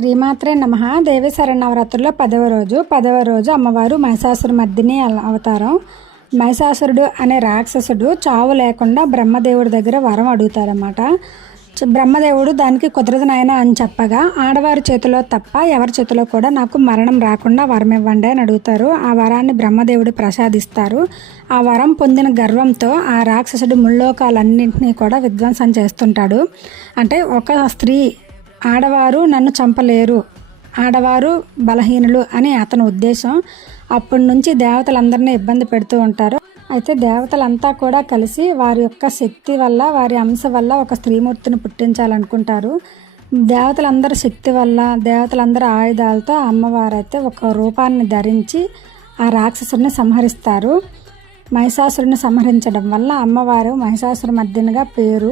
శ్రీమాత్రే నమః. దేవి శరన్నవరాత్రుల్లో 10వ రోజు అమ్మవారు మహిషాసురమర్దిని అవతారం. మహిషాసురుడు అనే రాక్షసుడు చావు లేకుండా బ్రహ్మదేవుడి దగ్గర వరం అడుగుతారన్నమాట. బ్రహ్మదేవుడు దానికి కుదరదు నాయన అని చెప్పగా, ఆడవారి చేతిలో తప్ప ఎవరి చేతిలో కూడా నాకు మరణం రాకుండా వరం ఇవ్వండి అని అడుగుతారు. ఆ వరాన్ని బ్రహ్మదేవుడు ప్రసాదిస్తారు. ఆ వరం పొందిన గర్వంతో ఆ రాక్షసుడు ముల్లోకాలన్నింటినీ కూడా విధ్వంసం చేస్తుంటాడు. అంటే ఒక స్త్రీ, ఆడవారు నన్ను చంపలేరు, ఆడవారు బలహీనులు అని అతని ఉద్దేశం. అప్పటి నుంచి దేవతలందరినీ ఇబ్బంది పెడుతూ ఉంటారు. అయితే దేవతలంతా కూడా కలిసి వారి యొక్క శక్తి వల్ల, వారి అంశ వల్ల ఒక స్త్రీమూర్తిని పుట్టించాలనుకుంటారు. దేవతలందరి శక్తి వల్ల, దేవతలందరి ఆయుధాలతో అమ్మవారు అయితే ఒక రూపాన్ని ధరించి ఆ రాక్షసుడిని సంహరిస్తారు. మహిషాసురుని సంహరించడం వల్ల అమ్మవారు మహిషాసురమర్దినిగా పేరు